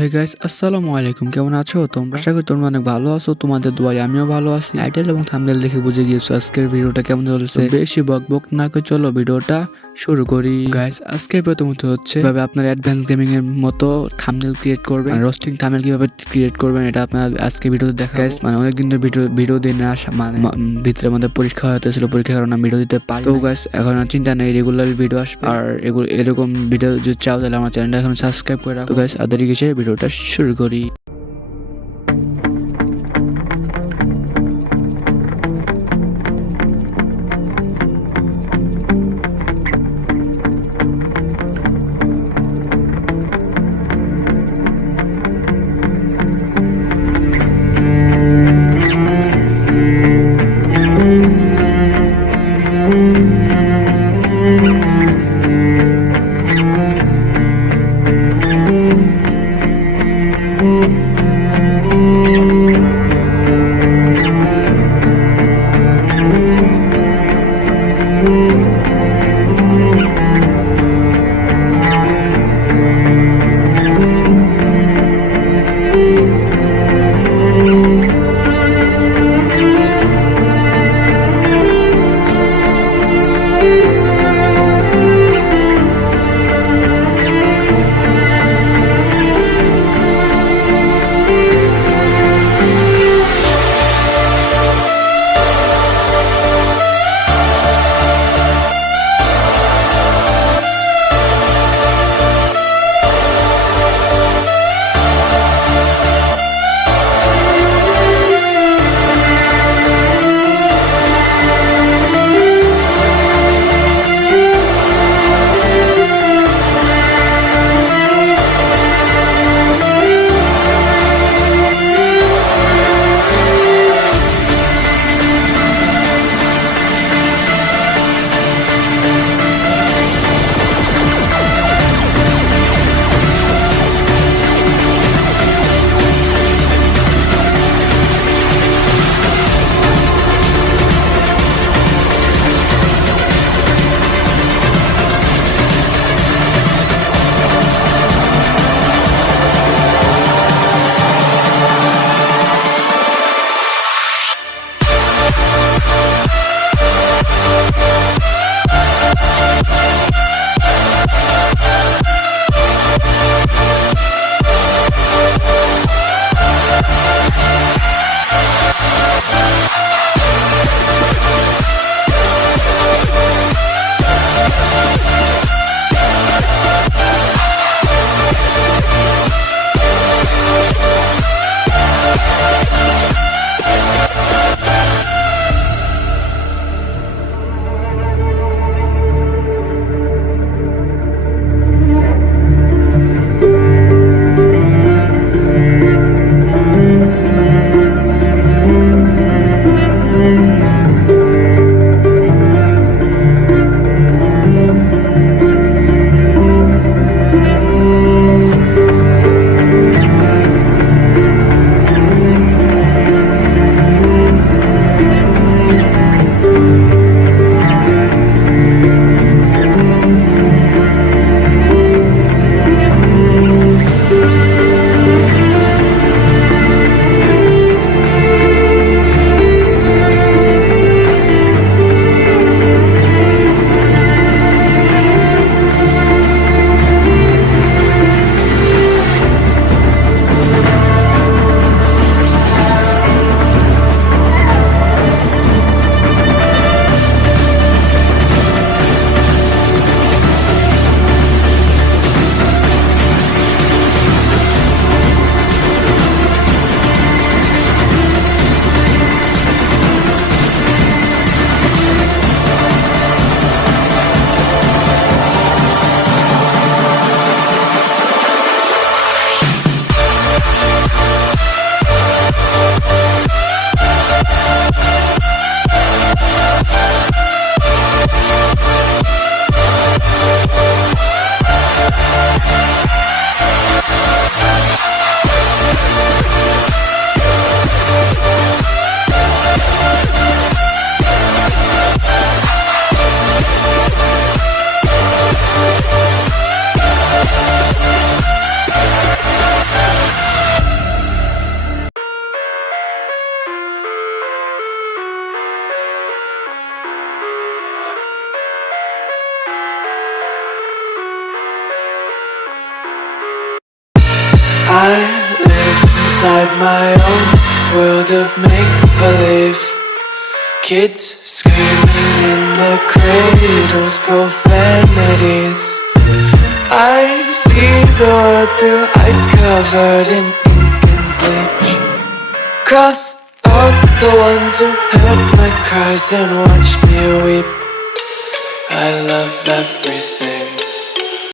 Hey guys, আসসালামু আলাইকুম। কেমন আছো তোমরা? আশা করি তোমরা অনেক ভালো আছো। তোমাদের দোয়ায় আমিও ভালো আছি। টাইটেল এবং থাম্বনেল দেখে বুঝে গিয়েছো আজকের ভিডিওটা কেমন চলছে। বেশি বকবক না করে চলো ভিডিওটা শুরু করি। গাইস, আজকে প্রথমত হচ্ছে কিভাবে আপনার অ্যাডভান্স গেমিং এর মতো থাম্বনেল ক্রিয়েট করবেন, রোস্টিং থাম্বনেল কিভাবে ক্রিয়েট করবেন এটা আপনার আজকে ভিডিওতে দেখা। গাইস, মানে অনেকদিন ধরে ভিডিও দিন না আসা, মানে ভিতরে আমাদের পরীক্ষা হতেছিল, পরীক্ষার কারণে ভিডিও দিতে পারি। তো গাইস, এখন আর চিন্তা নেই, রেগুলার ভিডিও আসবে। আর এরকম ভিডিও যদি চাও তাহলে আমার চ্যানেলটা এখন সাবস্ক্রাইব করে রাখো। তো গাইস, আদারি গেছে ভিডিওটা শুরু করি। I live inside my own world of make-believe. Kids screaming in the cradles, profanities. I see the world through ice covered in ink and bleach. Cross out the ones who heard my cries and watched me weep. I love everything.